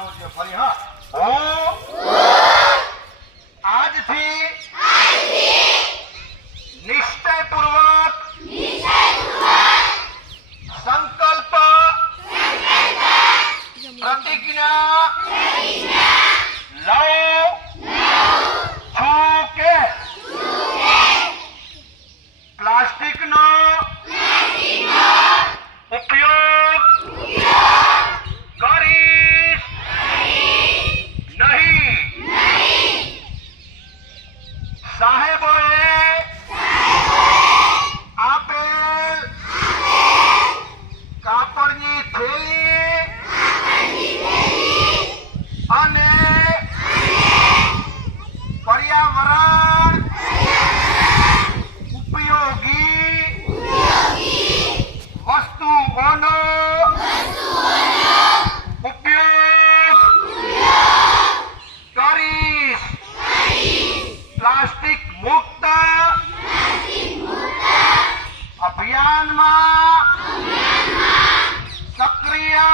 ફરી હા હું આજથી નિશ્ચયપૂર્વક સંકલ્પ પ્રતિજ્ઞા લઉં છું કે પ્લાસ્ટિકનો ઉપયોગ કરીશ નહીં। સાહેબોએ આપેલ કાપડની થેલી અને પર્યાવરણ ઉપયોગી વસ્તુઓનો ઉપયોગ કરીશ। પ્લાસ્ટિક મુક્ત અભિયાનમાં સક્રિય